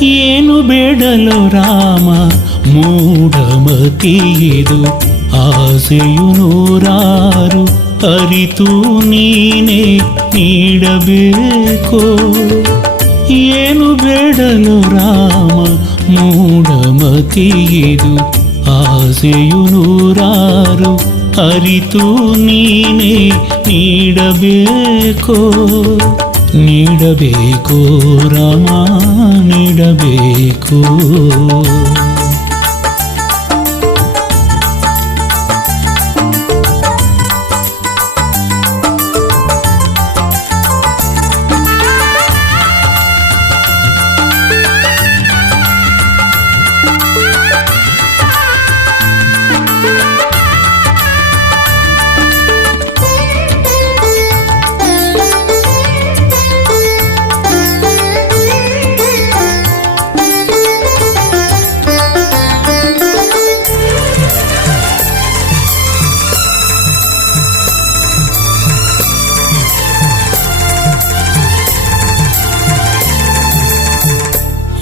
ಏನು ಬೇಡಲು ರಾಮ ಮೂಢಮತಿಯಿದು ಆಸೆಯು ನೂರಾರು ಅರಿತು ನೀನೇ ನೀಡಬೇಕು. ಏನು ಬೇಡಲು ರಾಮ ಮೂಢಮತಿಯಿದು ಆಸೆಯು ನೂರಾರು ಅರಿತು ನೀನೇ ನೀಡಬೇಕು. ನೀಡಬೇಕು ರಾಮ ನೀಡಬೇಕು.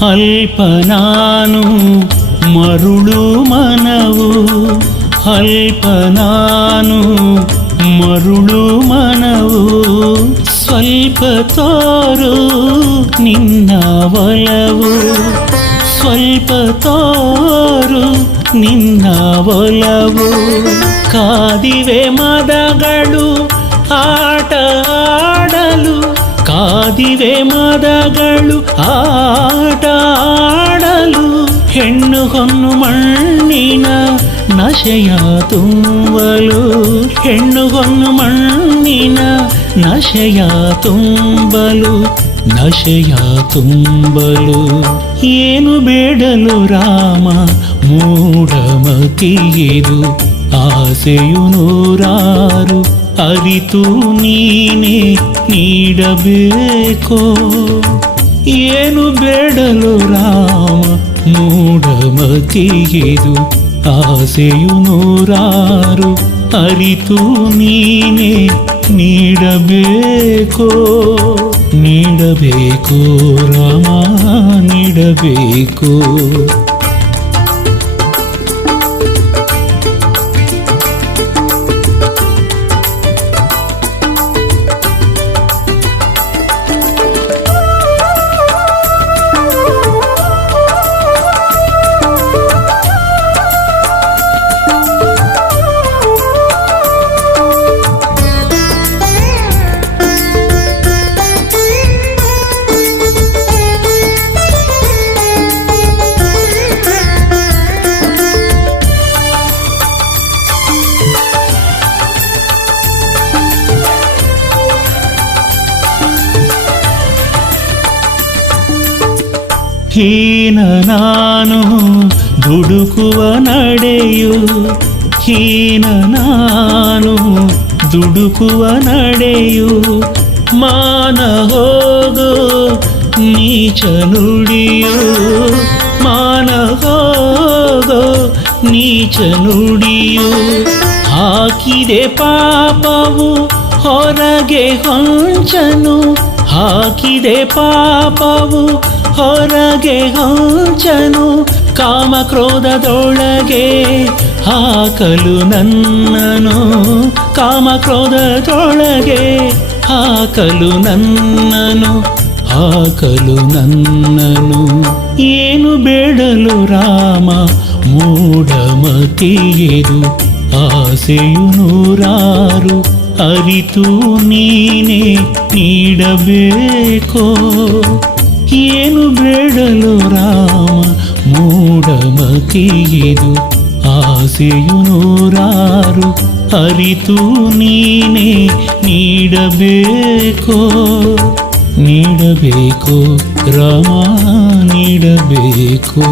ಅಲ್ಪ ನಾನು ಮರುಳು ಮನವು, ಅಲ್ಪ ನಾನು ಮರುಳು ಮನವು, ಸ್ವಲ್ಪ ತೋರು ನಿನ್ನ ಒಲವು, ಸ್ವಲ್ಪ ತೋರು ನಿನ್ನ ಒಲವು. ಕಾದಿವೆ ಮದಗಳು ಆಟ ಆಡಲು, ಕಾದಿವೆ ಮದಗಳು ಆಟ ಆಡಲು. ಹೆಣ್ಣು ಹೊನ್ನು ಮಣ್ಣಿನ ನಶೆಯ ತುಂಬಲು, ಹೆಣ್ಣು ಹೊನ್ನು ಮಣ್ಣಿನ ನಶೆಯ ತುಂಬಲು, ನಶೆಯ ತುಂಬಲು. ಏನು ಬೇಡಲು ರಾಮ ಮೂಢಮತಿಯಿದು ಆಸೆಯು ನೂರಾರು ಅರಿತು ನೀನೇ ನೀಡಬೇಕು. ಏನು ಬೇಡಲು ರಾಮ ಮೂಢಮತಿಯಿದು ಆಸೆಯು ನೂರಾರು ಅರಿತು ನೀನೇ ನೀಡಬೇಕು. ನೀಡಬೇಕು ರಾಮ ನೀಡಬೇಕು. ಹೀನ ನಾನು ದುಡುಕುವ ನಡೆಯು, ಹೀನ ನಾನು ದುಡುಕುವ ನಡೆಯು. ಮಾನ ಹೋಗೋ ನೀಚ ನುಡಿಯು, ಮಾನ ಹೋಗೋ ನೀಚ ನುಡಿಯು. ಹಾಕಿದೆ ಪಾಪವು ಹೊರಗೆ ಹೊಂಚನು, ಹಾಕಿದೆ ಪಾಪವು ಹೊರಗೆ ಹೊಂಚನು. ಕಾಮಕ್ರೋಧದೊಳಗೆ ಹಾಕಲು ನನ್ನನು, ಕಾಮಕ್ರೋಧದೊಳಗೆ ಹಾಕಲು ನನ್ನನು, ಹಾಕಲು ನನ್ನನು. ಏನು ಬೇಡಲು ರಾಮ ಮೂಢಮತಿಯಿದು ಆಸೆಯು ನೂರಾರು ಅರಿತು ನೀನೇ ನೀಡಬೇಕೋ. ಏನು ಬೇಡಲು ರಾಮ ಮೂಢಮತಿಯಿದು, ಆಸೆಯು ನೂರಾರು ಅರಿತು ನೀನೇ ನೀಡಬೇಕೋ. ನೀಡಬೇಕೋ ರಾಮ ನೀಡಬೇಕೋ.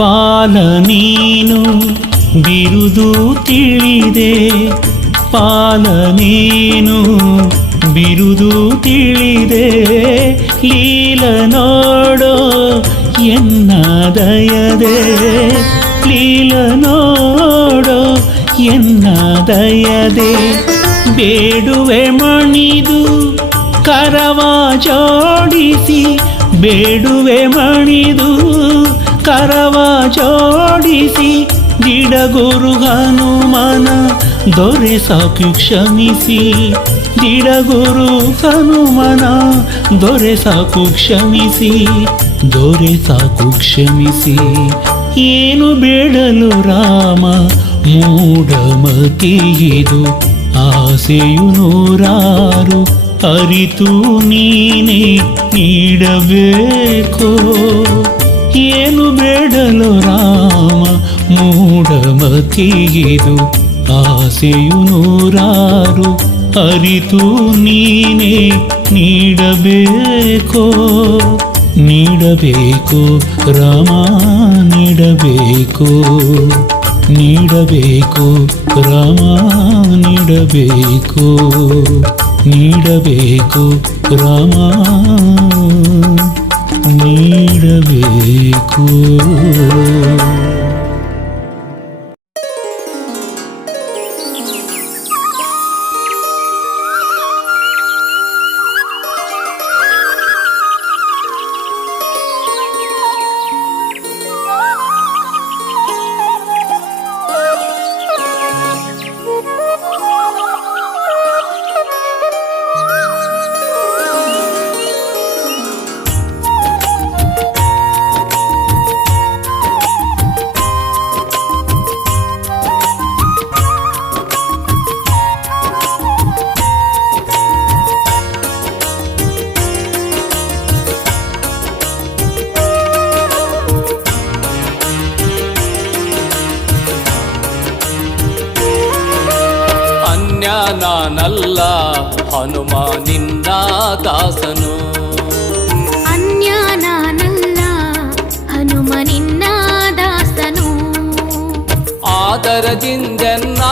ಪಾಲ ನೀನು ಬಿರುದು ತಿಳಿದೆ, ಪಾಲ ನೀನು ಬಿರುದು ತಿಳಿದೆ. ಲೀಲ ನೋಡೋ ಎನ್ನ ದಯದೆ, ಲೀಲ ನೋಡೋ ಎನ್ನ ದಯದೆ. ಬೇಡುವೆ ಮಣಿದು ಕರವ ಜೋಡಿಸಿ, ಬೇಡುವೆ ಮಣಿದು ಕರವ ಜೋಡಿಸಿ. ದಿಡಗುರು ಹನುಮನ ದೊರೆ ಸಾಕು ಕ್ಷಮಿಸಿ, ದಿಡಗುರು ಹನುಮನ ದೊರೆ ಸಾಕು ಕ್ಷಮಿಸಿ, ದೊರೆ ಸಾಕು ಕ್ಷಮಿಸಿ. ಏನು ಬೇಡಲು ರಾಮ ಮೂಢಮತಿಯಿದು, ಆಸೆಯು ನೂರಾರು ಅರಿತು ನೀನೇ ನೀಡಬೇಕೋ. ಏನು ಬೇಡಲು ರಾಮ ಮೂಢಮತಿಯಿದು, ಆಸೆಯು ನೂರಾರು ಅರಿತು ನೀನೇ ನೀಡಬೇಕೋ. ನೀಡಬೇಕೋ ರಾಮ ನೀಡಬೇಕೋ. ನೀಡಬೇಕೋ ರಾಮ ನೀಡಬೇಕೋ. ನೀಡಬೇಕೋ ರಾಮ ನೀಡಬೇಕು. ನಾನಲ್ಲ ಹನುಮ ನಿನ್ನ ದಾಸನು, ಅನ್ಯ ನಾನಲ್ಲ ಹನುಮ ನಿನ್ನ ದಾಸನು. ಆದರದಿಂದೆನ್ನ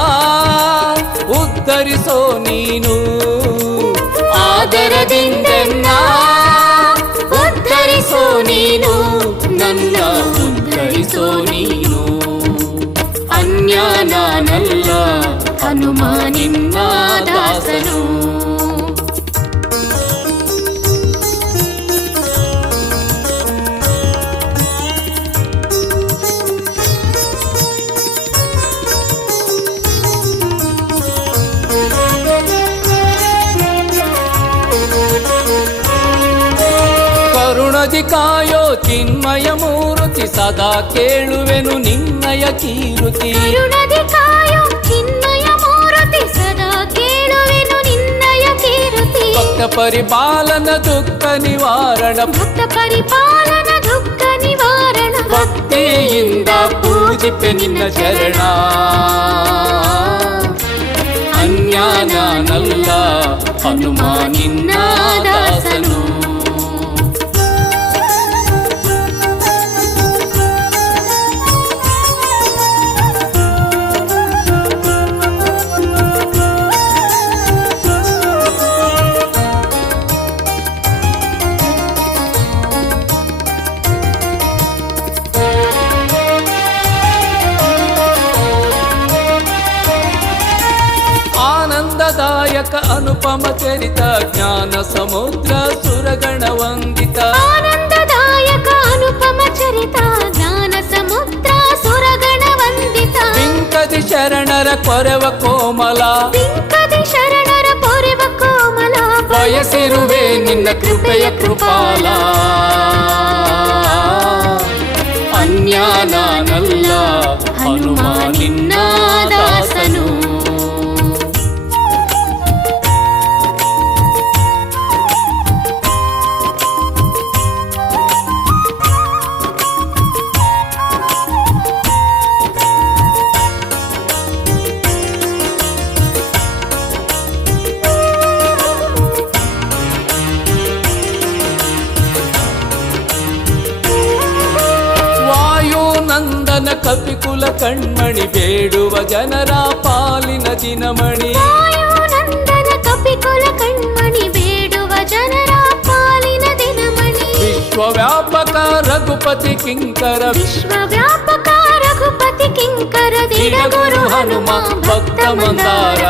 ಉದ್ಧರಿಸೋ ನೀನು, ಆದರದಿಂದೆನ್ನ ಉದ್ಧರಿಸೋ ನೀನು, ನನ್ನ ಉದ್ಧರಿಸೋ ನೀನು. ಅನ್ಯ ನಾನಲ್ಲ ಹನುಮ ನಿನ್ನ ದಾಸನು. ಕರುಣದಿ ಕಾಯೋ ಚಿನ್ಮಯ ಮೂರ್ತಿ, ಸದಾ ಕೇಳುವೆನು ನಿನ್ನಯ ಕೀರುತಿ. ಕರುಣದಿ ಕಾಯೋ ಚಿನ್ಮಯ ಮೂರ್ತಿ, ಸದಾ ಕೇಳುವೆನು ನಿನ್ನಯ ಕೀರುತಿ. ಭಕ್ತ ಪರಿಪಾಲನ ದುಃಖ ನಿವಾರಣ, ಭಕ್ತ ಪರಿಪಾಲನ ದುಃಖ ನಿವಾರಣ. ಭಕ್ತಿಯಿಂದ ಪೂಜಿಪೆ ನಿನ್ನ ಚರಣ. ಅನ್ಯ ನಾನಲ್ಲ ಹನುಮ ನಿನ್ನ ದಾಸನು. ಆನಂದದಾಯಕ ಅನುಪಮ ಚರಿತ ಜ್ಞಾನ ಸಮುದ್ರ ಸುರಗಣ ವಂದಿತ ಆನಂದದಾಯಕ ಅನುಪಮ ಚರಿತ ಜ್ಞಾನ ಸಮುದ್ರ ಸುರಗಣ ವಂದಿತ ಪಿಂಕದಿ ಶರಣರ ಕೊರೆವ ಕೋಮಲ ಪಿಂಕದಿ ಶರಣರ ಪೊರೆವ ಕೋಮಲ ಬಯಸಿರುವೆ ನಿನ್ನ ಕೃಪೆಯ ಕೃಪಾಲ ಅನ್ಯ ನಾನಲ್ಲ ಹನುಮ ನಿನ್ನ ದಾಸನು ವಾಯುನಂದನ ಕಪಿಕುಲ ಕಣ್ಮಣಿ ಬೇಡುವ ಜನರ ಪಾಲಿನ ದಿನಮಣಿ ವಾಯುನಂದನ ಕಪಿಕುಲ ಕಣ್ಮಣಿ ಬೇಡುವ ಜನರ ಪಾಲಿನ ದಿನಮಣಿ ವಿಶ್ವವ್ಯಾಪಕ ರಘುಪತಿ ಕಿಂಕರ ವಿಶ್ವವ್ಯಾಪಕ ರಘುಪತಿ ಕಿಂಕರ ದಿಡಗುರು ಹನುಮ ಭಕ್ತ ಮಂದಾರ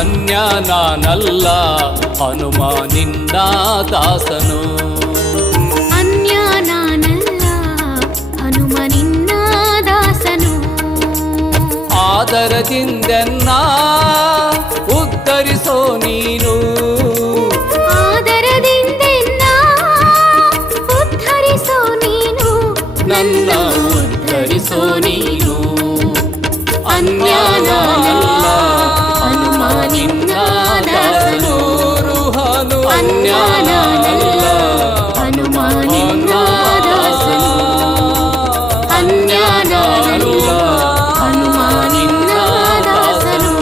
ಅನ್ಯ ನಾನಲ್ಲ ಹನುಮ ನಿನ್ನ ದಾಸನು ಅನ್ಯ ನಾನಲ್ಲ ಹನುಮ ನಿನ್ನ ದಾಸನು ಆದರದಿಂದೆನ್ನ ಉದ್ಧರಿಸೋ ನೀನು ಆದರದಿಂದೆನ್ನ ಉದ್ಧರಿಸೋ ನೀನು ನನ್ನ ಉದ್ಧರಿಸೋ ನೀನು ಅನ್ಯ ನಾನಲ್ಲ ಹನುಮ ನಿನ್ನ ದಾಸನು ಅನ್ಯ ನಾನಲ್ಲ ಹನುಮ ನಿನ್ನ ದಾಸನು ಅನ್ಯ ನಾನಲ್ಲ ಹನುಮ ನಿನ್ನ ದಾಸನು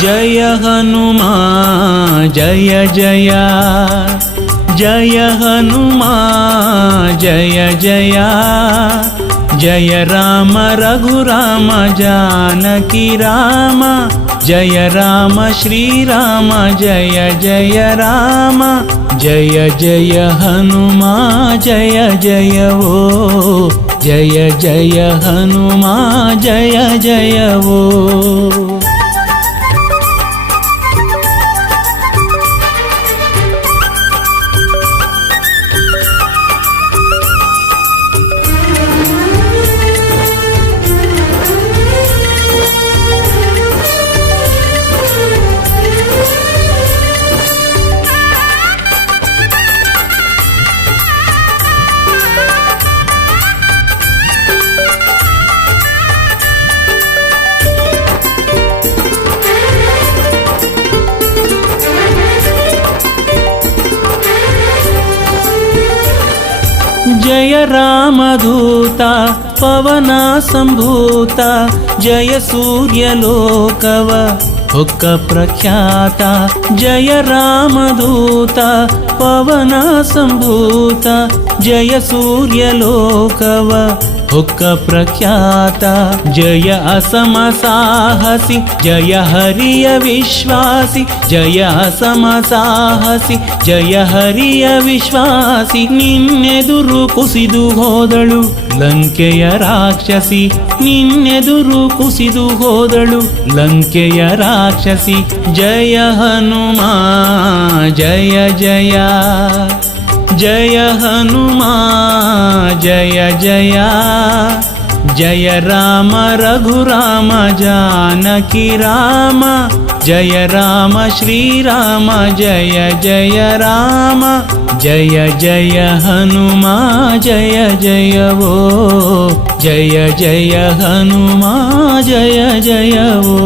जय हनुमा जय जय जय हनुमा जय जय जय राम रघुराम जानकी राम जय राम श्री राम जय जय राम जय जय हनुमा जय जय ओ जय जय हनुमा जय जय ओ जय रामदूता पवन संभूता जय सूर्यलोकव हुक्क प्रख्याता जय रामदूता पवन संभूता जय सूर्यलोकव हुक्क प्रख्याता जय असम साहसी जय हरिय विश्वासी जय असम साहसी जय हरिय विश्वासी निन्नेದುರು ಕುಸಿದು ಹೋದಳು ಲಂಕೆಯ ರಾಕ್ಷಸಿ ನಿನ್ನೆದುರು ಕುಸಿದು ಹೋದಳು ಲಂಕೆಯ ರಾಕ್ಷಸಿ ಜಯ ಹನುಮಾ ಜಯ ಜಯ जय हनुमा जय जय जय राम रघुराम जानकी राम जय राम श्री राम जय जय राम जय जय हनुमा जय जय वो जय जय हनुमा जय जय वो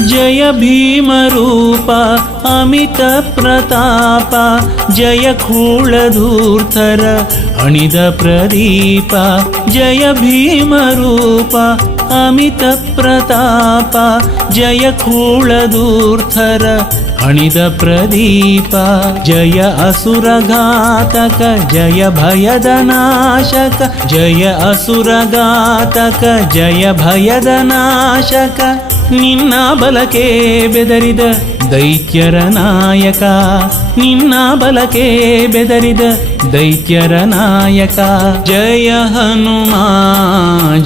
जय भीमरूप अमित प्रताप जय खूलधूर्धर अणिद प्रदीप जय भीमरूप अमित प्रताप जय खूलधूर्धर अणिद प्रदीप जय असुरघातक जय भयदनाशक जय असुरघातक जय भयदनाशक ನಿನ್ನ ಬಲಕೆ ಬೆದರಿದ ದೈತ್ಯರ ನಾಯಕ ನಿನ್ನ ಬಲಕೆ ಬೆದರಿದ ದೈತ್ಯರ ನಾಯಕ ಜಯ ಹನುಮ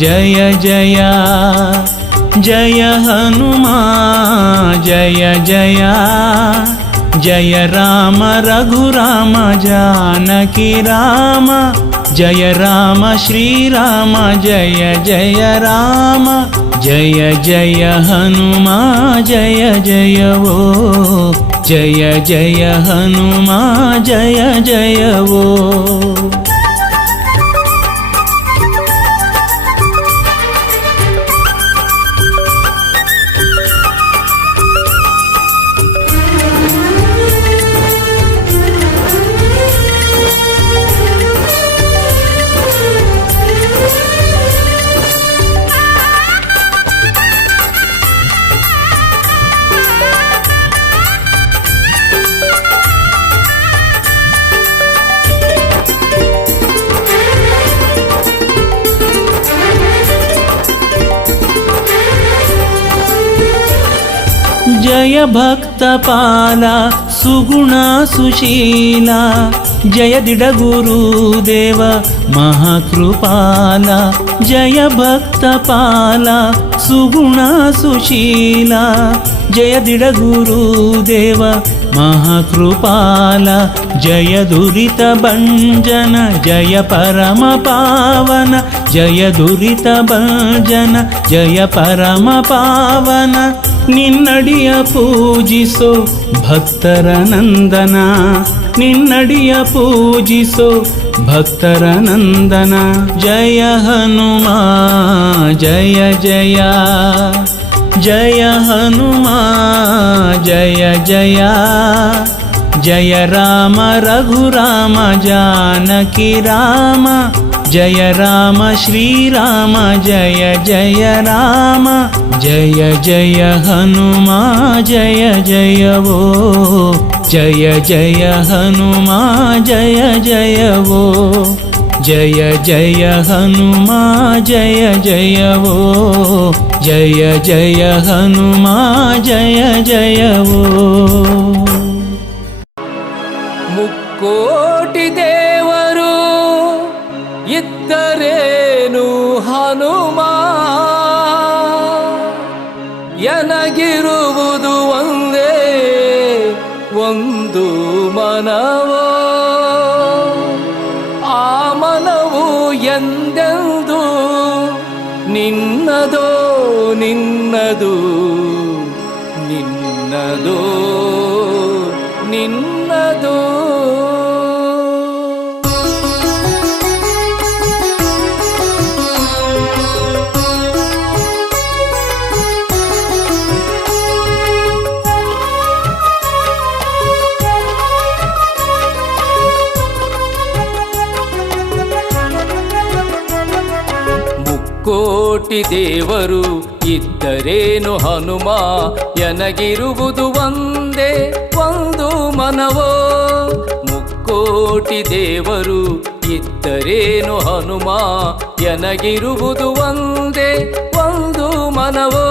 ಜಯ ಜಯ ಜಯ ಹನುಮ ಜಯ ಜಯ ಜಯ ರಾಮ ರಘುರಾಮ ಜಾನಕಿ ರಾಮ ಜಯ ರಾಮ ಶ್ರೀರಾಮ ಜಯ ಜಯ ರಾಮ ಜಯ ಜಯ ಹನುಮ ಜಯ ಜಯವೋ ಜಯ ಜಯ ಹನುಮ ಜಯ ಜಯವೋ जय भक्तपाला सुगुण सुशीला जय दिडगुरुदेव महाकृपाला जय भक्तपाला सुगुण सुशीला जय दिडगुरुदेव महाकृपाला जय दुरित भंजन जय परम पावन जय दुरित भंजन जय परम पावन ನಿನ್ನಡಿಯ ಪೂಜಿಸೋ ಭಕ್ತರ ನಂದನ ನಿನ್ನಡಿಯ ಪೂಜಿಸೋ ಭಕ್ತರ ನಂದನ ಜಯ ಹನುಮ ಜಯ ಜಯ ಜಯ ಹನುಮ ಜಯ ಜಯ ಜಯ ರಾಮ ರಘುರಾಮ ಜಾನಕಿ ರಾಮ ಜಯ ರಾಮ ಶ್ರೀರಾಮ ಜಯ ಜಯ ರಾಮ ಜಯ ಜಯ ಹನುಮ ಜಯ ಜಯವೋ ಜಯ ಜಯ ಹನುಮ ಜಯ ಜಯವೋ ಜಯ ಜಯ ಹನುಮ ಜಯ ಜಯವೋ ಜಯ ಜಯ ಹನುಮ ಜಯ ಜಯವೋ ಮುಕ್ಕೋಟಿ ದೇವರು ಇದ್ದರೇನು ಹನುಮ ಎನಗಿರುವುದು ಒಂದೇ ಒಂದು ಮನವೋ ಆ ಮನವು ಎಂದೆಂದು ನಿನ್ನದೋ ನಿನ್ನದು ನಿನ್ನದೋ ನಿನ್ನದೋ ಕೋಟಿ ದೇವರು ಇದ್ದರೇನು ಹನುಮ ಎನಗಿರುವುದು ಒಂದೇ ಒಂದು ಮನವೋ ಮುಕ್ಕೋಟಿ ದೇವರು ಇದ್ದರೇನು ಹನುಮ ಎನಗಿರುವುದು ಒಂದೇ ಒಂದು ಮನವೋ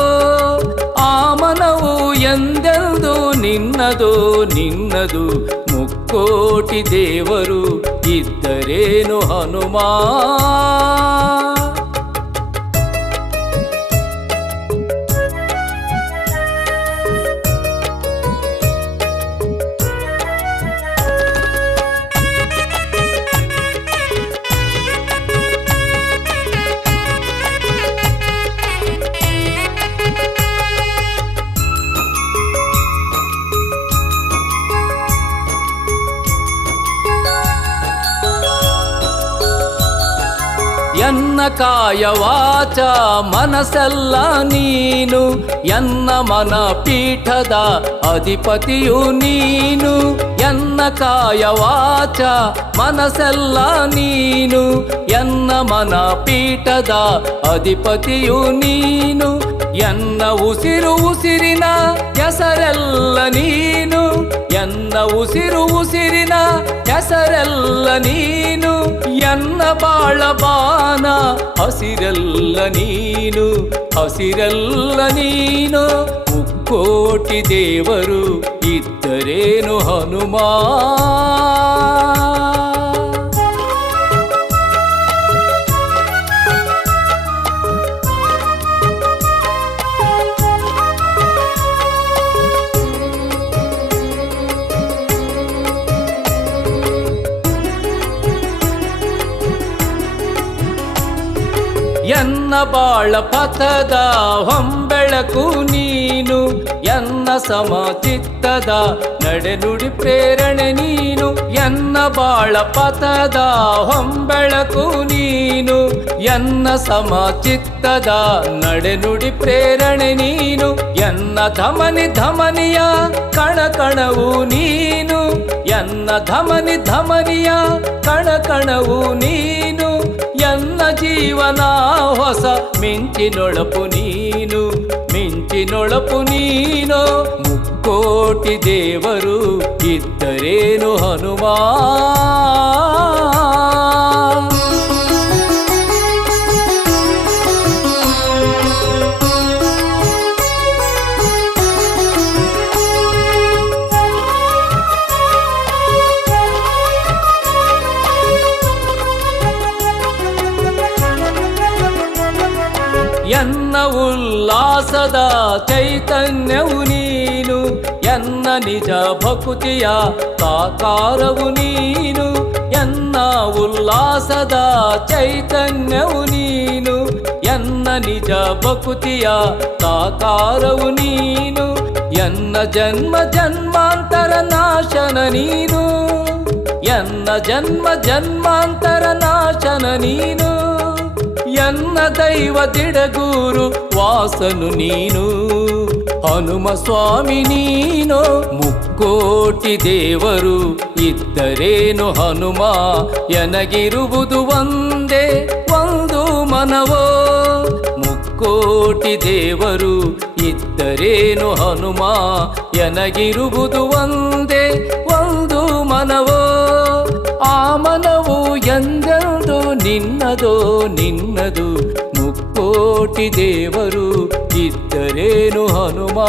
ಆ ಮನವು ಎಂದೆಂದು ನಿನ್ನದು ನಿನ್ನದು ಮುಕ್ಕೋಟಿ ದೇವರು ಇದ್ದರೇನು ಹನುಮ ಎನ್ನ ಕಾಯ ವಾಚ ಮನಸ್ಸೆಲ್ಲ ನೀನು ಎನ್ನ ಮನ ಪೀಠದ ಅಧಿಪತಿಯು ನೀನು ಎನ್ನ ಕಾಯ ವಾಚ ಮನಸ್ಸೆಲ್ಲ ನೀನು ಎನ್ನ ಮನ ಪೀಠದ ಅಧಿಪತಿಯು ನೀನು ಎನ್ನ ಉಸಿರು ಉಸಿರಿನ ಹೆಸರೆಲ್ಲ ನೀನು ಎನ್ನ ಉಸಿರು ಉಸಿರಿನ ಹೆಸರೆಲ್ಲ ನೀನು ಎನ್ನ ಬಾಳ ಬಾನ ಹಸಿರೆಲ್ಲ ನೀನು ಹಸಿರೆಲ್ಲ ನೀನು ಮುಕ್ಕೋಟಿ ದೇವರು ಇದ್ದರೇನು ಹನುಮ ಎನ್ನ ಬಾಳ ಪಥದ ಹೊಂಬೆಳಕು ನೀನು ಎನ್ನ ಸಮಚಿತ್ತದ ನಡೆನುಡಿ ಪ್ರೇರಣೆ ನೀನು ಎನ್ನ ಬಾಳ ಪಥದ ಹೊಂಬೆಳಕು ನೀನು ಎನ್ನ ಸಮಚಿತ್ತದ ನಡೆನುಡಿ ಪ್ರೇರಣೆ ನೀನು ಎನ್ನ ಧಮನಿ ಧಮನಿಯ ಕಣಕಣವು ನೀನು ಎನ್ನ ಧಮನಿ ಧಮನಿಯ ಕಣಕಣವು ನೀನು ಎನ್ನ ಜೀವನ ಹೊಸ ಮಿಂಚಿನೊಳಪು ನೀನು ಮಿಂಚಿನೊಳಪು ನೀನು ಮುಕ್ಕೋಟಿ ದೇವರು ಇದ್ದರೇನು ಹನುಮ ಎನ್ನ ಉಲ್ಲಾಸದ ಚೈತನ್ಯವು ನೀನು ಎನ್ನ ನಿಜ ಭಕುತಿಯ ಸಾಕಾರವು ನೀನು ಎನ್ನ ಉಲ್ಲಾಸದ ಚೈತನ್ಯವು ನೀನು ಎನ್ನ ನಿಜ ಭಕುತಿಯ ಸಾಕಾರವು ನೀನು ಎನ್ನ ಜನ್ಮ ಜನ್ಮಾಂತರ ನಾಶನ ನೀನು ಎನ್ನ ಜನ್ಮ ಜನ್ಮಾಂತರ ನಾಶನ ನೀನು ಎನ್ನ ದೈವ ದಿಡಗೂರು ವಾಸನು ನೀನು ಹನುಮ ಸ್ವಾಮಿ ನೀನು ಮುಕ್ಕೋಟಿ ದೇವರು ಇದ್ದರೇನು ಹನುಮ ಎನಗಿರುವುದು ಒಂದೇ ಒಂದು ಮನವೋ ಮುಕ್ಕೋಟಿ ದೇವರು ಇದ್ದರೇನು ಹನುಮ ಎನಗಿರುವುದು ಒಂದೇ ಒಂದು ಮನವೋ ಆ ಮನವು ಎಂದೆಂದು ನಿನ್ನದೋ ನಿನ್ನದು ಮುಕ್ಕೋಟಿ ದೇವರು ಇದ್ದರೇನು ಹನುಮ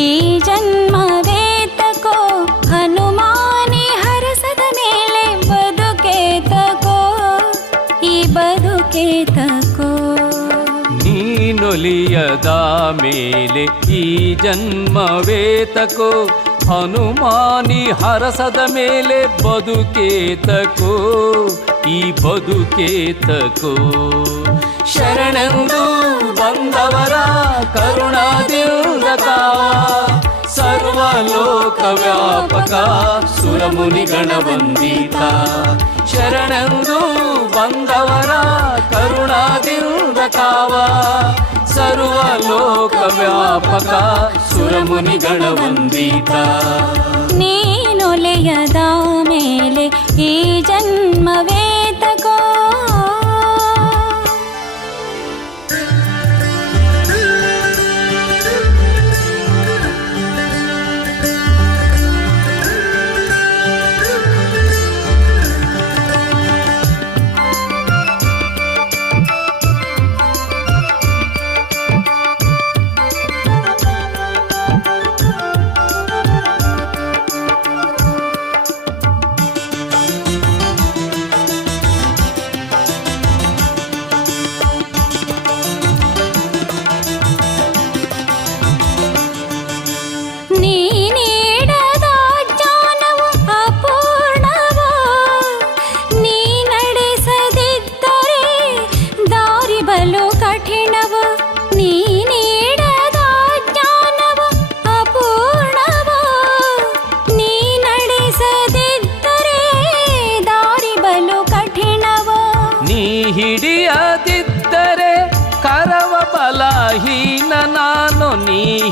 ಈ ಜನ್ಮವೇತಕೋ ಹನುಮಾನಿ ಹರಸದ ಮೇಲೆ ಬದುಕೇತಕೋ ಈ ಬದುಕೇತಕೋ ನೀನೊಲಿಯದ ಮೇಲೆ ಈ ಜನ್ಮವೇತಕೋ ಹನುಮಾನಿ ಹರಸದ ಮೇಲೆ ಬದುಕೇತಕೋ ಈ ಬದುಕೇತಕೋ ಶರಣೆಂದು ಬಂದವರ ಕರುಣಾದಿಂದ ಕಾವ ಸರ್ವಲೋಕ ವ್ಯಾಪಕ ಸುರಮುನಿಗಣ ವಂದಿತ ಶರಣೆಂದು ಬಂದವರ ಕರುಣಾದಿಂದ ಕಾವ ಸರ್ವಲೋಕ ವ್ಯಾಪಕ ಸುರಮುನಿಗಣ ವಂದಿತ ನೀನೊಲೆಯದ ಮೇಲೆ ಈ ಜನ್ಮವೇತಕೋ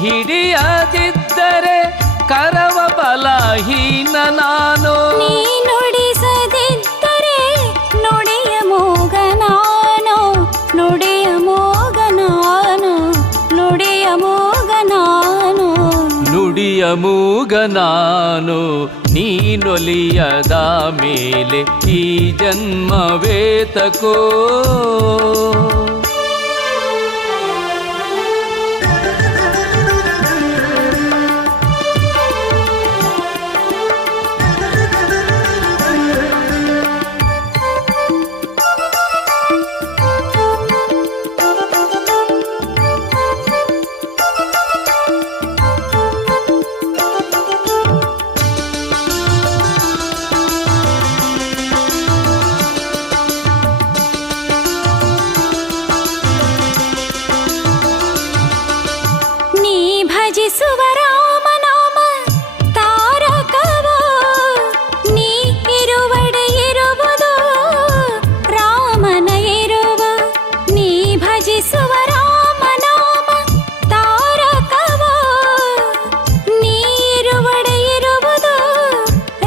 ಹಿಡಿಯದಿದ್ದರೆ ಕರವ ಬಲಹೀನ ನಾನು. ನೀ ನುಡಿಸದಿದ್ದರೆ ನುಡಿಯ ಮೂಗ ನಾನು, ನುಡಿಯ ಮೂಗ ನಾನು, ನುಡಿಯ ಮೂಗ ನಾನು. ನುಡಿಯ ಮೂಗ ನಾನು ನೀನೊಲಿಯದ ಮೇಲೆ ಈ ಜನ್ಮವೇತಕೋ. ಭಜಿಸುವ ರಾಮನಾಮ ತಾರಕವೋ, ನೀ ಇರುವಡೆ ಇರುವುದು ರಾಮನ ಇರುವ. ನೀ ಭಜಿಸುವ ರಾಮನಾಮ ತಾರಕವೋ, ನೀ ಇರುವಡೆ ಇರುವುದು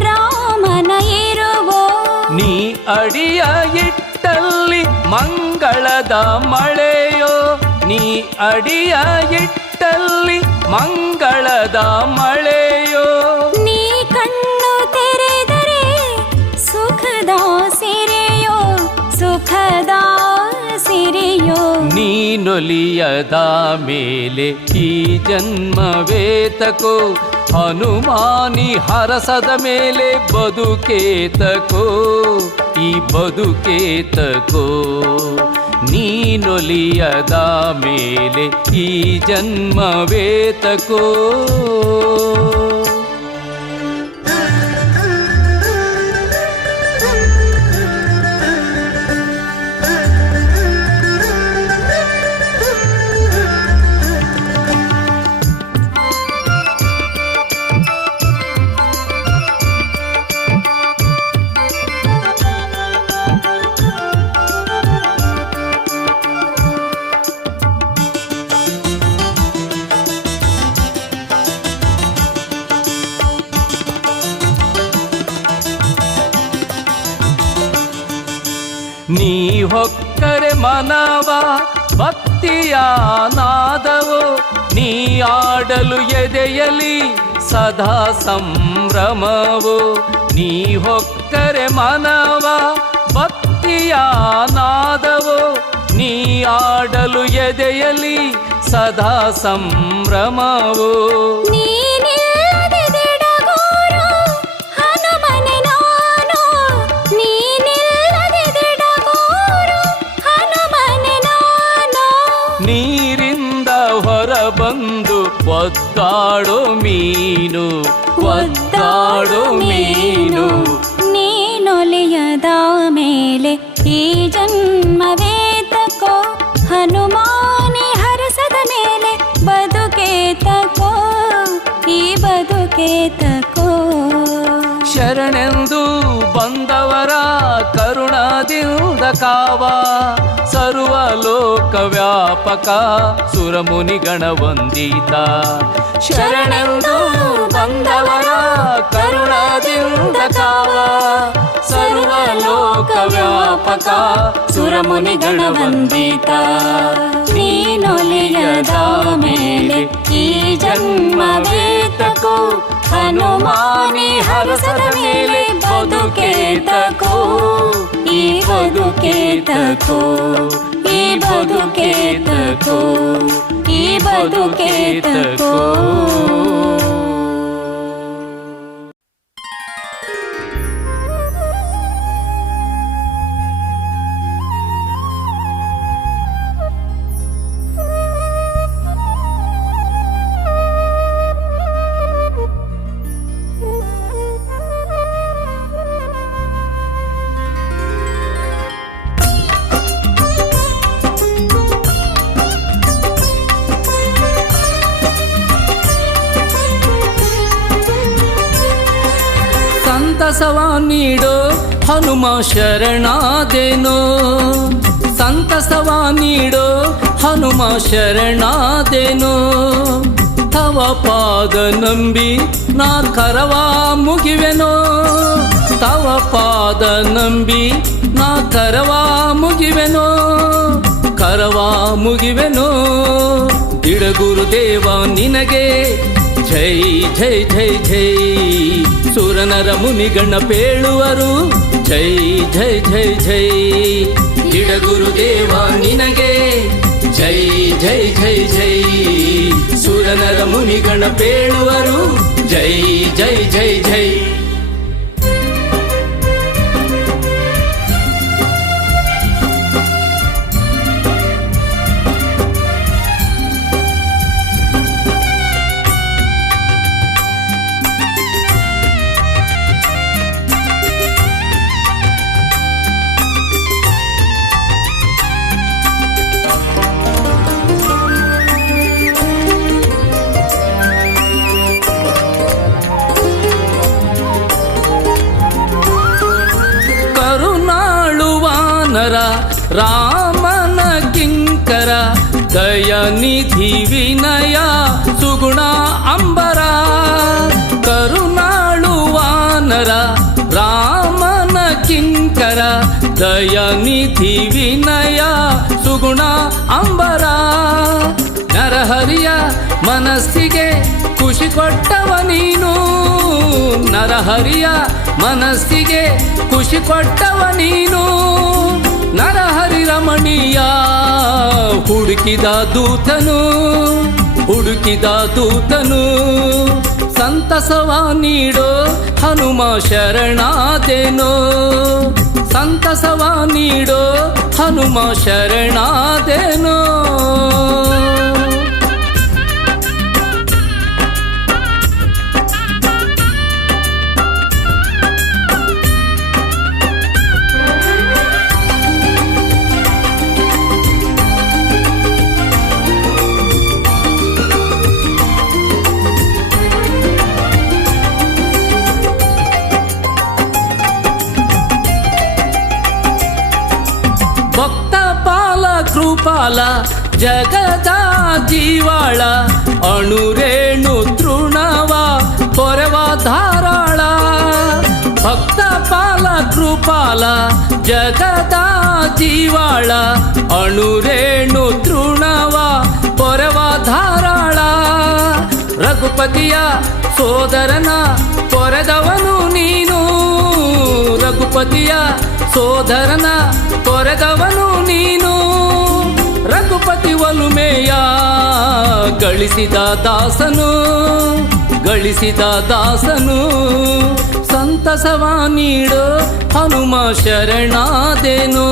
ರಾಮನ ಇರುವೋ. ನೀ ಅಡಿಯ ಇಟ್ಟಲ್ಲಿ ಮಂಗಳದ ಮಳೆಯೋ, ನೀ ಅಡಿಯ ಇಟ್ಟಲ್ಲಿ ಮಂಗಳದ ಮಳೆಯೋ. ನೀ ಕಣ್ಣು ತೆರೆದರೆ ಸುಖದ ಸಿರೆಯೋ, ಸುಖದ ಸಿರೆಯೋ. ನೀನೊಲಿಯದ ಮೇಲೆ ಈ ಜನ್ಮವೇತಕೋ. ಹನುಮಾನಿ ಹರಸದ ಮೇಲೆ ಬದುಕೇತಕೋ, ಈ ಬದುಕೇತಕೋ. ನೀನೊಲಿಯದ ಮೇಲೆ ಈ ಜನ್ಮವೇತಕೋ. ನೀ ಹೊಕ್ಕರೆ ಮನವ ಭಕ್ತಿಯ ನಾದವೋ, ನೀ ಆಡಲು ಎದೆಯಲಿ ಸದಾ ಸಂಭ್ರಮವೋ. ನೀ ಹೊಕ್ಕರೆ ಮನವ ಭಕ್ತಿಯ ನಾದವೋ, ನೀ ಆಡಲು ಎದೆಯಲಿ ಸದಾ ಸಂಭ್ರಮವೋ. ನೀರಿಂದ ಹೊರಬಂದು ಒದ್ದಾಡೋ ಮೀನು, ಒದ್ದಾಡೋ ಮೀನು. ನೀನೊಲಿಯದ ಮೇಲೆ ಈ ಜನ್ಮವೇತಕೋ. ಹನುಮಾನಿ ಹರಸದ ಮೇಲೆ ಬದುಕೇತಕೋ, ಈ ಬದುಕೇತಕೋ. ಶರಣೆಂದು ಬಂದವರ ಕರುಣದಿಂದ ಕಾವ, ಸರ್ವಲೋಕ ವ್ಯಾಪಕ ಸುರಮುನಿಗಣ ವಂದಿತ. ಶರಣೆಂದು ಬಂದವರ ಕರುಣದಿಂದ ಕಾವ, ಸರ್ವಲೋಕ ವ್ಯಾಪಕ ಸುರಮುನಿಗಣ ವಂದಿತ. ನೀನೊಲಿಯದ ಮೇಲೆ ಈ ಜನ್ಮವೇತಕೋ. ಹನುಮಾನಿ ಹರಸದ ಮೇಲೆ ಬದುಕೇತಕೋ, ಈ ಬದುಕೇತಕೋ, ಈ ಬದುಕೇತಕೋ, ಈ ಬದುಕೇತಕೋ. ಸಂತಸವ ನೀಡೋ ಹನುಮ ಶರಣಾದೆನೋ, ಸಂತಸವ ನೀಡೋ ಹನುಮ ಶರಣಾದೆನೋ. ತವ ಪಾದ ನಂಬಿ ನಾ ಕರವ ಮುಗಿವೆನೋ, ತವ ಪಾದ ನಂಬಿ ನಾ ಕರವ ಮುಗಿವೆನೋ, ಕರವ ಮುಗಿವೆನೋ. ಬಿಡಗುರುದೇವ ನಿನಗೆ ಜೈ ಜೈ ಜೈ ಜೈ. ಸುರನರ ಮುನಿಗಣ ಪೇಳುವರು ಜೈ ಜೈ ಜೈ ಜೈ. ಬಿಡಗುರುದೇವ ನಿನಗೆ ಜೈ ಜೈ ಜೈ ಜೈ. ಸುರನರ ಮುನಿಗಣ ಪೇಳುವರು ಜೈ ಜೈ ಜೈ ಜೈ. ರಾಮನ ಕಿಂಕರ ದಯನಿಧಿ ವಿನಯ ಸುಗುಣ ಅಂಬರ. ಕರುಣಾಳುವಾನರ ರಾಮನ ಕಿಂಕರ ದಯನಿಧಿ ವಿನಯ ಸುಗುಣ ಅಂಬರ. ನರಹರಿಯ ಮನಸ್ಸಿಗೆ ಖುಷಿ ಕೊಟ್ಟವ ನೀನು, ನರಹರಿಯ ಮನಸ್ಸಿಗೆ ಖುಷಿ ಕೊಟ್ಟವ ನೀನು. ನರಹರಿ ರಮಣೀಯ ಹುಡುಕಿದ ದೂತನು, ಹುಡುಕಿದ ದೂತನು. ಸಂತಸವ ನೀಡೋ ಹನುಮ ಶರಣಾದೇನೋ, ಸಂತಸವ ನೀಡೋ ಹನುಮ ಶರಣಾದೇನೋ. ಕೃಪಾಲ ಜಗದ ಜೀವಾಳ ಅಣುರೇಣು ತೃಣವ ಪೊರೆವ ಧಾರಾಳ. ಭಕ್ತ ಪಾಲ ಕೃಪಾಲ ಜಗದ ಜೀವಾಳ ಅಣುರೇಣು ತೃಣವ ಪೊರೆವ ಧಾರಾಳ. ರಘುಪತಿಯ ಸೋದರನ ಪೊರೆದವನು ನೀನು, ರಘುಪತಿಯ ಸೋದರನ ಪೊರೆದವನು ನೀನು. ರಘುಪತಿ ಒಲುಮೆಯ ಗಳಿಸಿದ ದಾಸನು, ಗಳಿಸಿದ ದಾಸನು. ಸಂತಸವ ನೀಡೋ ಹನುಮ ಶರಣಾದೇನೋ,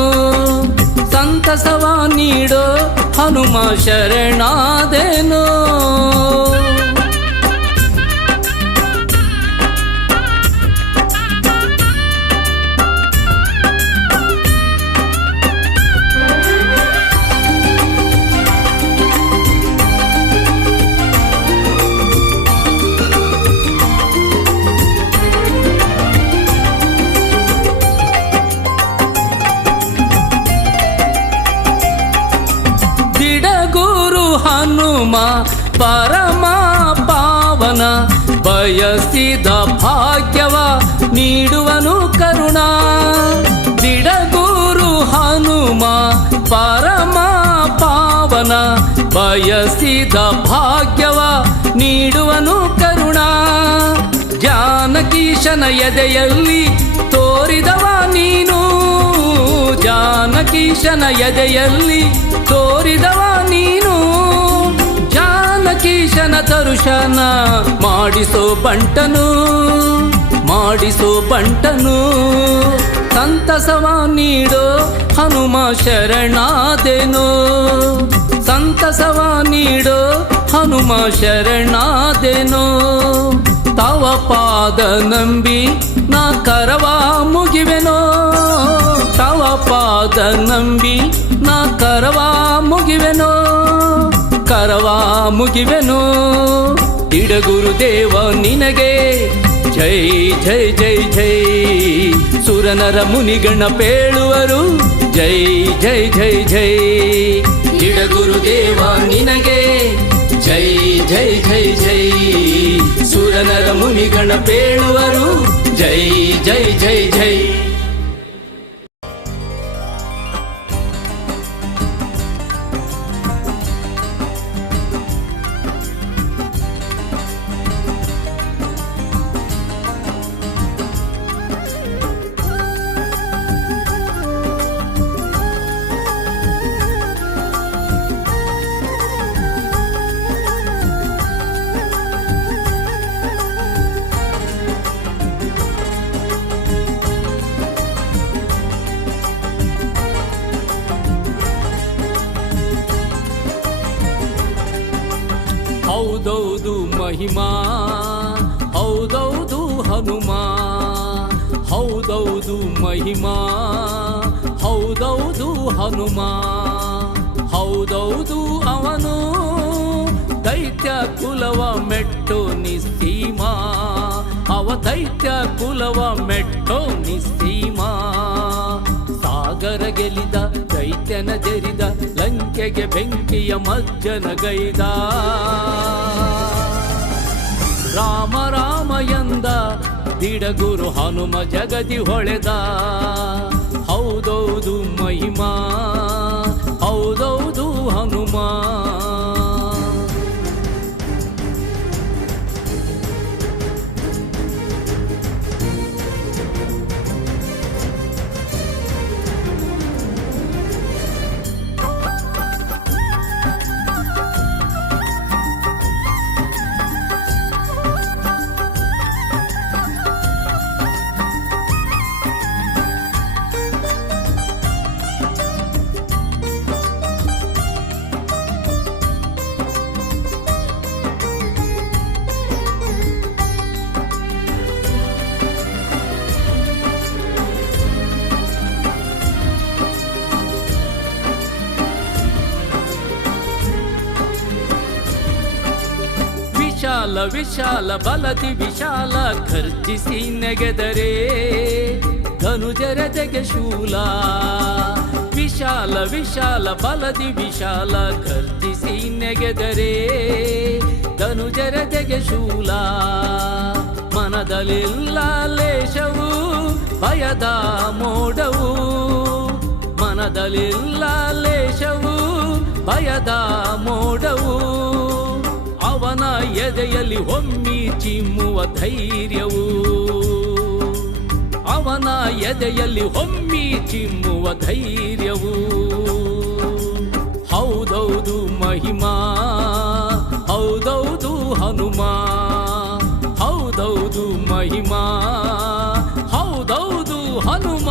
ಸಂತಸವ ನೀಡೋ ಹನುಮ ಶರಣಾದೇನೋ. ಹನುಮ ಪರಮ ಪಾವನ ಬಯಸಿದ ಭಾಗ್ಯವ ನೀಡುವನು ಕರುಣ. ದಿಡಗೂರು ಹನುಮ ಪರಮ ಪಾವನ ಬಯಸಿದ ಭಾಗ್ಯವ ನೀಡುವನು ಕರುಣ. ಜಾನಕೀಶನ ಎದೆಯಲ್ಲಿ ತೋರಿದವ ನೀನು, ಜಾನಕೀಶನ ಎದೆಯಲ್ಲಿ ತೋರಿದವ ನೀನು. ಜಾನಕೀಶನ ದರ್ಶನ ಮಾಡಿಸೋ ಬಂಟನು, ಮಾಡಿಸೋ ಬಂಟನು. ಸಂತಸವ ನೀಡೋ ಹನುಮ ಶರಣಾದೇನೋ, ಸಂತಸವ ನೀಡೋ ಹನುಮ ಶರಣಾದೇನೋ. ತವ ಪಾದ ನಂಬಿ ನಾ ಕರವ ಮುಗಿವೆನೋ, ತವ ಪಾದ ನಂಬಿ ನಾ ಕರವ ಮುಗಿವೆನೋ, ಕರವ ಮುಗಿವೆನೋ. ಇಡಗುರುದೇವ ನಿನಗೆ ಜೈ ಜೈ ಜೈ ಜೈ. ಸುರನರ ಮುನಿಗಣ ಪೇಳುವರು ಜೈ ಜೈ ಜೈ ಜೈ. ಇಡಗುರುದೇವ ನಿನಗೆ ಜೈ ಜೈ ಜೈ ಜೈ ಸುರನರ ಮುನಿಗಣ ಬೇಳುವರು ಜೈ ಜೈ ಜೈ ಜೈ. ಹೌದೌದು ಮಹಿಮಾ ಹೌದೌದು ಹನುಮ ಹೌದೌದು ಮಹಿಮಾ ಹೌದೌದು ಹನುಮ ಹೌದೌದು ಅವನು ದೈತ್ಯ ಕುಲವ ಮೆಟ್ಟೋ ನಿಸ್ಸೀಮ ಅವ ದೈತ್ಯ ಕುಲವ ಮೆಟ್ಟೋ ನಿಸ್ಸೀಮ ಸಾಗರ ಗೆಲಿದ ದೈತ್ಯನ ಜರಿದ ಲಂಕೆಗೆ ಬೆಂಕಿಯ ಮಜ್ಜನ ಗೈದ ರಾಮ ರಾಮ ಎಂದ ದಿಡಗುರು ಹನುಮ ಜಗದಿ ಹೊಳೆದ ಹೌದೌದು ಮಹಿಮಾ ಹೌದೌದು ಹನುಮ ವಿಶಾಲ ವಿಶಾಲ ಬಲದಿ ವಿಶಾಲ ಖರ್ಜಿಸಿ ನೆಗೆದರೆ ಧನುಜರದೆಗೆ ಶೂಲ ವಿಶಾಲ ವಿಶಾಲ ಬಲದಿ ವಿಶಾಲ ಖರ್ಜಿಸಿ ನೆಗೆದರೆ ಧನುಜರದೆಗೆ ಶೂಲ ಮನದಲ್ಲಿಲ್ಲ ಲೇಷವು ಭಯದ ಮೋಡವು ಮನದಲ್ಲಿಲ್ಲ ಲೇಷವು ಭಯದ ಮೋಡವು ಅವನ ಎದೆಯಲ್ಲಿ ಹೊಮ್ಮಿ ಚಿಮ್ಮುವ ಧೈರ್ಯವು ಅವನ ಎದೆಯಲ್ಲಿ ಹೊಮ್ಮಿ ಚಿಮ್ಮುವ ಧೈರ್ಯವು ಹೌದೌದು ಮಹಿಮಾ ಹೌದೌದು ಹನುಮ ಹೌದೌದು ಮಹಿಮಾ ಹೌದೌದು ಹನುಮ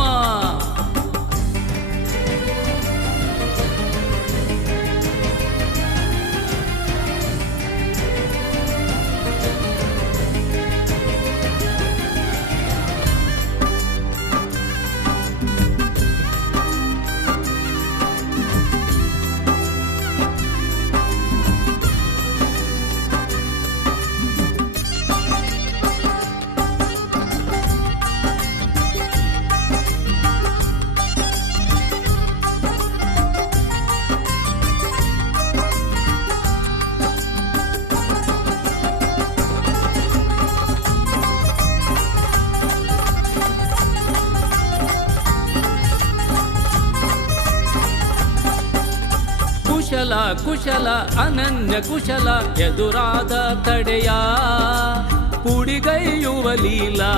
ಕುಶಲ ಕುಶಲ ಅನನ್ಯ ಕುಶಲ ಎದುರಾದ ತಡೆಯ ಪುಡಿಗೈಯುವ ಲೀಲಾ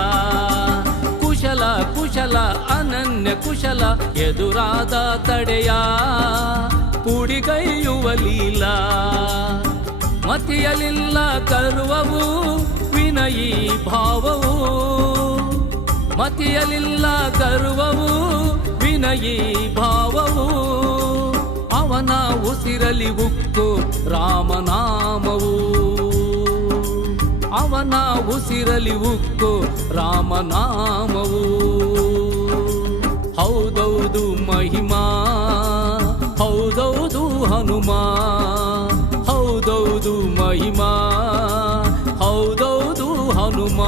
ಕುಶಲ ಕುಶಲ ಅನನ್ಯ ಕುಶಲ ಎದುರಾದ ತಡೆಯ ಪುಡಿಗೈಯುವ ಲೀಲಾ ಮತಿಯಲಿಲ್ಲ ಕರುವವು ವಿನಯೀ ಭಾವವು ಮತಿಯಲಿಲ್ಲ ಗರ್ವವು ವಿನಯೀ ಭಾವವು ಅವನ ಉಸಿರಲಿ ಉಕ್ಕು ರಾಮನಾಮವು ಅವನ ಉಸಿರಲಿ ಉಕ್ಕು ರಾಮನಾಮವು ಹೌದೌದು ಮಹಿಮಾ ಹೌದೌದು ಹನುಮ ಹೌದೌದು ಮಹಿಮಾ ಹೌದೌದು ಹನುಮ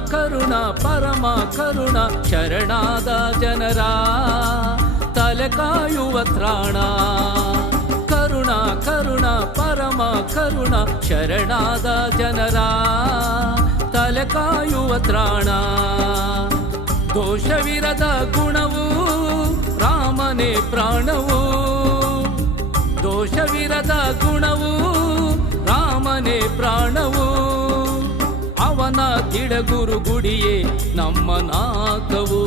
ಕರುಣ ಪರಮ ಕರುಣ ಶರಣಾದ ಜನರ ತಲೆ ಕಾಯುವ ತ್ರಾಣ. ಕರುಣ ಕರುಣ ಪರಮ ಕರುಣ ಶರಣಾದ ಜನರ ತಲೆ ಕಾಯುವ ತ್ರಾಣ. ದೋಷವಿರದ ಗುಣವು ರಾಮನೇ ಪ್ರಾಣವು. ದೋಷವಿರದ ಗುಣವು ರಾಮನೇ ಪ್ರಾಣವು. ಅವನ ತಿಡಗುರು ಗುಡಿಯೇ ನಮ್ಮ ನಾಕವು.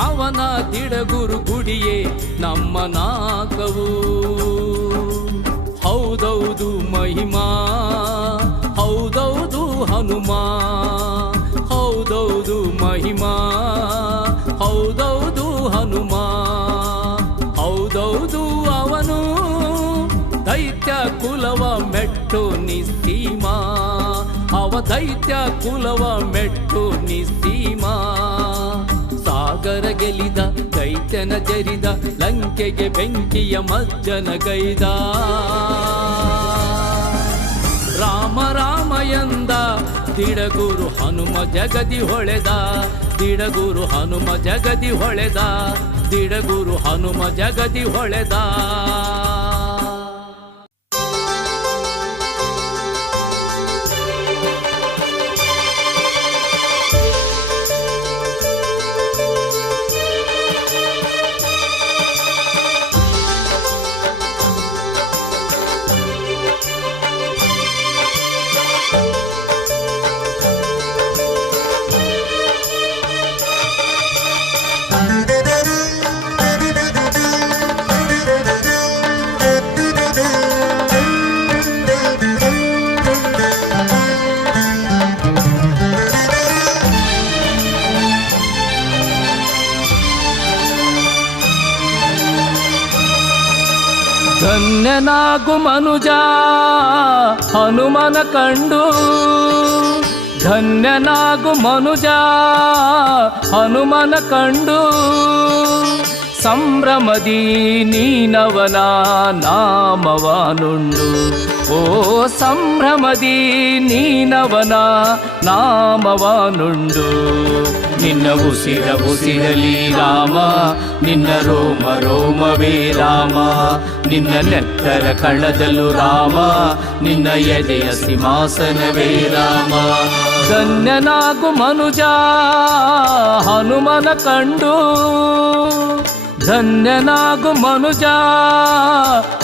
ಅವನ ತಿಡಗುರು ಗುಡಿಯೇ ನಮ್ಮ ನಾಕವು. ಹೌದೌದು ಮಹಿಮಾ, ಹೌದೌದು ಹನುಮ. ಹೌದೌದು ಮಹಿಮಾ, ಹೌದೌದು ಹನುಮ. ಹೌದೌದು ಅವನು ದೈತ್ಯ ಕುಲವ ಮೆಟ್ಟು ನಿಸ್ಸೀಮ. ಅವ ದೈತ್ಯ ಕುಲವ ಮೆಟ್ಟು ನಿಸ್ಸೀಮ. ಸಾಗರ ಗೆಲಿದ ದೈತ್ಯನ ಜರಿದ ಲಂಕೆಗೆ ಬೆಂಕಿಯ ಮಜ್ಜನ ಗೈದ. ರಾಮ ರಾಮ ಎಂದ ದಿಡಗುರು ಹನುಮ ಜಗದಿ ಹೊಳೆದ. ದಿಡಗುರು ಹನುಮ ಜಗದಿ ಹೊಳೆದ. ದಿಡಗುರು ಹನುಮ ಜಗದಿ ಹೊಳೆದ. ಧನ್ಯನಾಗು ಮನುಜ ಹನುಮನ ಕಂಡು. ಧನ್ಯನಾಗು ಮನುಜ ಹನುಮನ ಕಂಡು. ಸಂಭ್ರಮದಿ ನೀನವನ ನಾಮವನುಂಡು. ಓ ಸಂಭ್ರಮದಿ ನೀನವನ ನಾಮವನುಂಡು. ನಿನ್ನ ಉಸಿರ ಉಸಿರಲಿ ರಾಮ, ನಿನ್ನ ರೋಮ ರೋಮವೇ ರಾಮ. ನಿನ್ನ ನೆತ್ತರ ಕಳದಲು ರಾಮ, ನಿನ್ನ ಎದೆಯ ಸಿಂಹಾಸನವೇ ರಾಮ. ಧನ್ಯನಾಗು ಮನುಜ ಹನುಮನ ಕಂಡು. ಧನ್ಯನಾಗು ಮನುಜ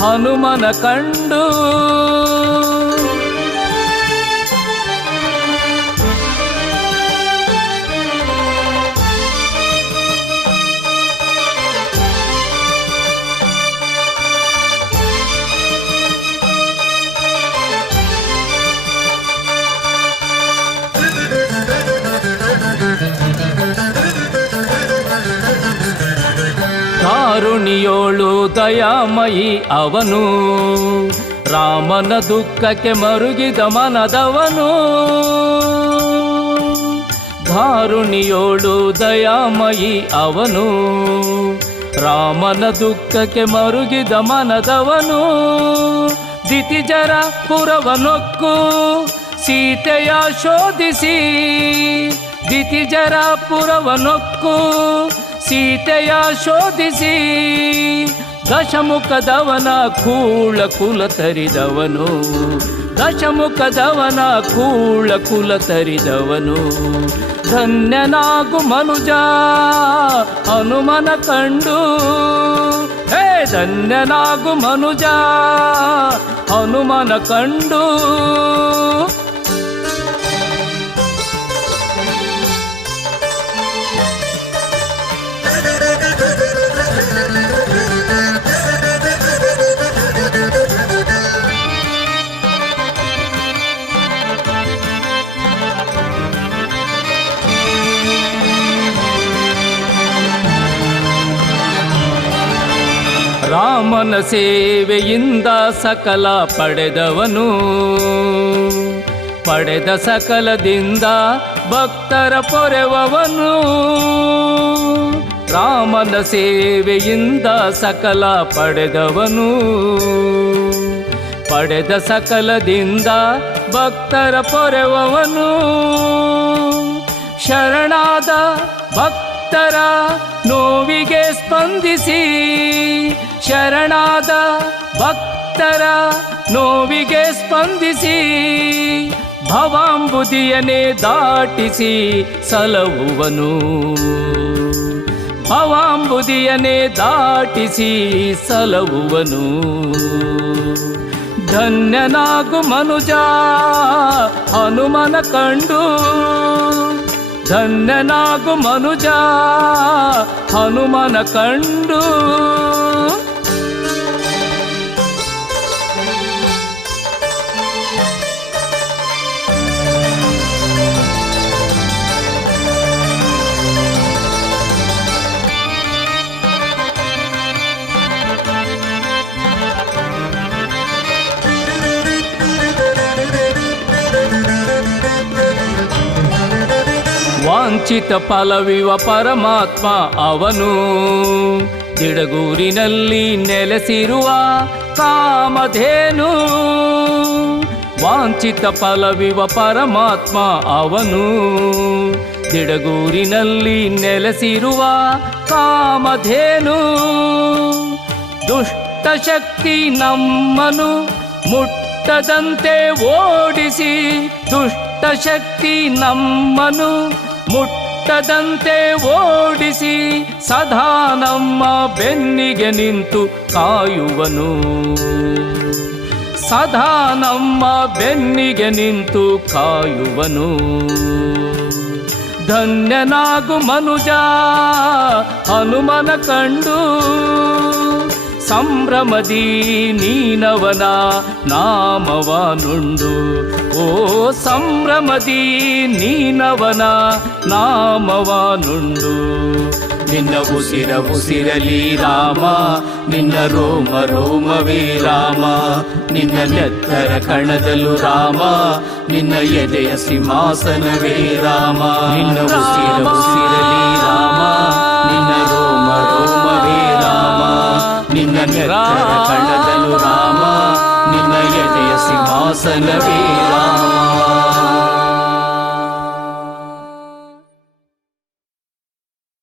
ಹನುಮನ ಕಂಡು. ಕಾರುಣಿಯೋಳು ದಯಾಮಯಿ ಅವನು. ರಾಮನ ದುಃಖಕ್ಕೆ ಮರುಗಿದ ಮನದವನು. ಕಾರುಣಿಯೋಳು ದಯಾಮಯಿ ಅವನು. ರಾಮನ ದುಃಖಕ್ಕೆ ಮರುಗಿದ ಮನದವನು. ದಿತಿಜರ ಪುರವನೊಕ್ಕು ಸೀತೆಯ ಶೋಧಿಸಿ. ದಿತಿಜರ ಪುರವನೊಕ್ಕು ಸೀತೆಯ ಶೋಧಿಸಿ. ದಶಮುಖದವನ ಕೂಳ ಕುಲ ತರಿದವನು. ದಶಮುಖದವನ ಕೂಳ ಕುಲ ತರಿದವನು. ಧನ್ಯನಾಗು ಮನುಜ ಹನುಮನ ಕಂಡು. ಹೇ ಧನ್ಯನಾಗು ಮನುಜ ಹನುಮನ ಕಂಡು. ರಾಮನ ಸೇವೆಯಿಂದ ಸಕಲ ಪಡೆದವನು. ಪಡೆದ ಸಕಲದಿಂದ ಭಕ್ತರ ಪೊರೆವವನು. ರಾಮನ ಸೇವೆಯಿಂದ ಸಕಲ ಪಡೆದವನು. ಪಡೆದ ಸಕಲದಿಂದ ಭಕ್ತರ ಪೊರೆವವನು ಶರಣಾದ ಭಕ್ತರ ನೋವಿಗೆ ಸ್ಪಂದಿಸಿ ಶರಣಾದ ಭಕ್ತರ ನೋವಿಗೆ ಸ್ಪಂದಿಸಿ ಭವಾಂಬುದಿಯನೇ ದಾಟಿಸಿ ಸಲಹುವನು ಭವಾಂಬುದಿಯನೇ ದಾಟಿಸಿ ಸಲಹುವನು ಧನ್ಯನಾಗು ಮನುಜ ಹನುಮನ ಕಂಡು ಧನ್ಯನಾಗು ಮನುಜ ಹನುಮನ ಕಂಡು ವಾಂಛಿತ ಫಲವಿವ ಪರಮಾತ್ಮ ಅವನು ದಿಡಗೂರಿನಲ್ಲಿ ನೆಲೆಸಿರುವ ಕಾಮಧೇನು ವಾಂಛಿತ ಫಲವಿವ ಪರಮಾತ್ಮ ಅವನು ದಿಡಗೂರಿನಲ್ಲಿ ನೆಲೆಸಿರುವ ಕಾಮಧೇನು ದುಷ್ಟ ಶಕ್ತಿ ನಮ್ಮನು ಮುಟ್ಟದಂತೆ ಓಡಿಸಿ ದುಷ್ಟ ಶಕ್ತಿ ನಮ್ಮನು ಮುಟ್ಟದಂತೆ ಓಡಿಸಿ ಸದಾ ನಮ್ಮ ಬೆನ್ನಿಗೆ ನಿಂತು ಕಾಯುವನು ಸದಾ ನಮ್ಮ ಬೆನ್ನಿಗೆ ನಿಂತು ಕಾಯುವನು ಧನ್ಯನಾಗು ಮನುಜ ಹನುಮನ ಕಂಡು ಸಂಭ್ರಮದಿ ನೀನವನ ನಾಮವ ನುಂಡು ಓ ಸಂಭ್ರಮದಿ ನೀನವನ ನಾಮವ ನುಂಡು ನಿನ್ನ ಉಸಿರ ಉಸಿರಲಿ ರಾಮ ನಿನ್ನ ರೋಮ ರೋಮವೇ ರಾಮ ನಿನ್ನ ನೆತ್ತರ ಕಣದಲು ರಾಮ ನಿನ್ನ ಎದೆಯ ಸಿಂಹಾಸನವೇ ರಾಮ ನಿನ್ನ ಉಸಿರ ಉಸಿರಲಿ ರಾಮ ನಿನ್ನ ರೋಮ ರೋಮವೇ ರಾಮ ನಿನ್ನ ನೆತ್ತರ ಕಣದಲು ರಾಮ ನಿನ್ನ ಎದೆಯ ಸಿಂಹಾಸನವೇ ರಾಮ